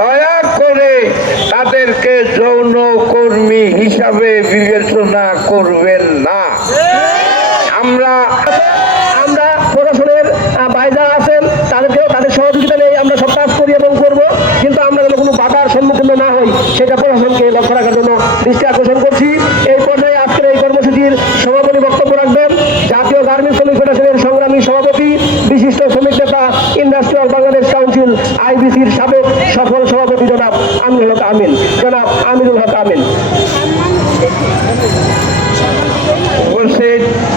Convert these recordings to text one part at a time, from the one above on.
দয়া করে তাদেরকে যৌন কর্মী হিসাবে বিবেচনা করবেন না। আমরা আমরা প্রশাসনের বাইরে আছেন, তাদেরকেও তাদের সহযোগিতা নিয়ে আমরা সব কাজ করি এবং করব। কিন্তু আমরা যেন কোনো বাধার সম্মুখীন না হই, সেটা প্রশাসনকে লক্ষ্য রাখার জন্য দৃষ্টি আকর্ষণ করছি। এই পর্যায়ে আজকের এই কর্মসূচির সভাপতি বক্তব্য রাখবেন জাতীয় গার্মেন্টস শ্রমিক ফেডারেশনের সংগ্রামী সভাপতি, বিশিষ্ট শ্রমিক নেতা, ইন্ডাস্ট্রিয়াল বাংলাদেশ কাউন্সিল, আইবিসির সাবেক সফল সভাপতি জনাব আমিনুল হক আমিন। জনাব আমিনুল হক, আমিন।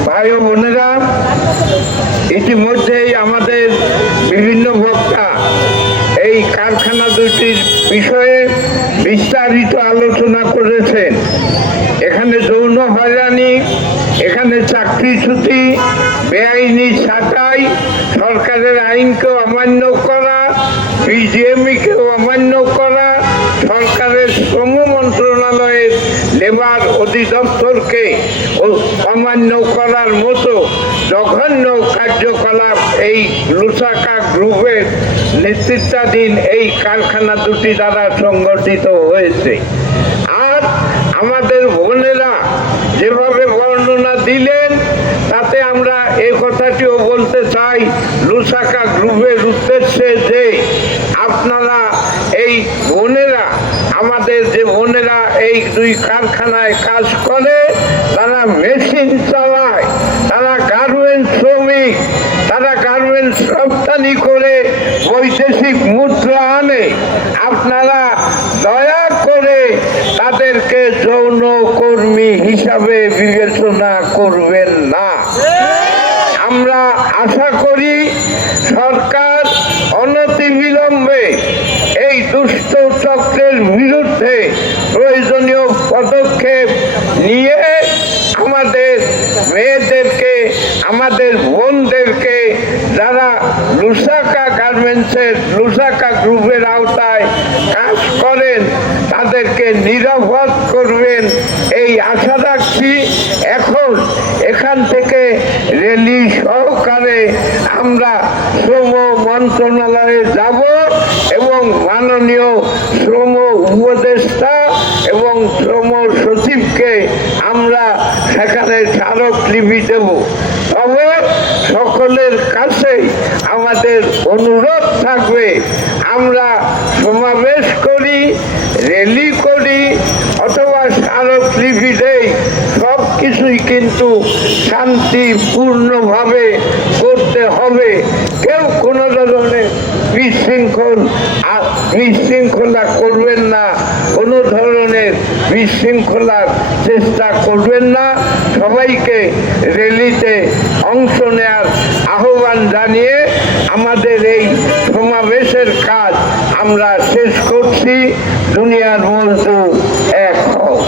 ভাই ও বোনেরা, ইতিমধ্যেই আমাদের বিভিন্ন বক্তা এই কারখানা দুটির বিষয়ে বিস্তারিত আলোচনা করেছেন। এখানে যৌন হয়রানি, এখানে চাকরি ছুটি, বেআইনি ছাঁটাই, সরকারের আইনকে অমান্য করা বিজিএমইকে অধিদপ্তরকে অমান্য করার মতো জঘন্য কার্যকলাপ এই লুসাকা গ্রুপের নেতৃত্বাধীন এই কারখানা দুটি দ্বারা সংগঠিত হয়েছে। আর আমাদের বোনেরা যেভাবে বর্ণনা দিলেন, তাতে আমরা এই কথাটিও বলতে চাই, লুসাকা গ্রুপের উদ্দেশ্যে যে আপনারা এই বোনেরা আমাদের যে বোনেরা এই দুই কারখানায় কাজ করে, তারা মেশিন চালায়, তারা গার্মেন্টস শ্রমিক, তারা গার্মেন্টস রপ্তানি করে বৈদেশিক মুদ্রা আনে। আপনারা দয়া করে তাদেরকে যৌন কর্মী হিসাবে বিবেচনা করবেন না। আমরা আশা করি সরকার অনতিবিলম্বে এই দুষ্ট মেয়েদেরকে, আমাদের বোনদেরকে যারা লুসাকা গার্মেন্টসের লুসাকা গ্রুপের আওতায় কাজ করেন, তাদেরকে নিরাপদ করবেন এই আশা রাখছি। এখন এখান থেকে রেলি সহকারে আমরা শ্রম মন্ত্রণালয়ে যাব এবং মাননীয় শ্রম উপদেষ্টা স্মারকলিপি দেব। তবে সকলের কাছে আমাদের অনুরোধ থাকবে। আমরা সমাবেশ করি র্যালি করি, অথবা স্মারক লিপি দেই। সব কিছুই কিন্তু শান্তিপূর্ণভাবে করতে হবে। কেউ বিশৃঙ্খল বিশৃঙ্খলা করবেন না। কোনো ধরনের বিশৃঙ্খলার চেষ্টা করবেন না। সবাইকে র্যালিতে অংশ নেওয়ার আহ্বান জানিয়ে আমাদের এই সমাবেশের কাজ আমরা শেষ করছি। দুনিয়ার মজদুর এক হোক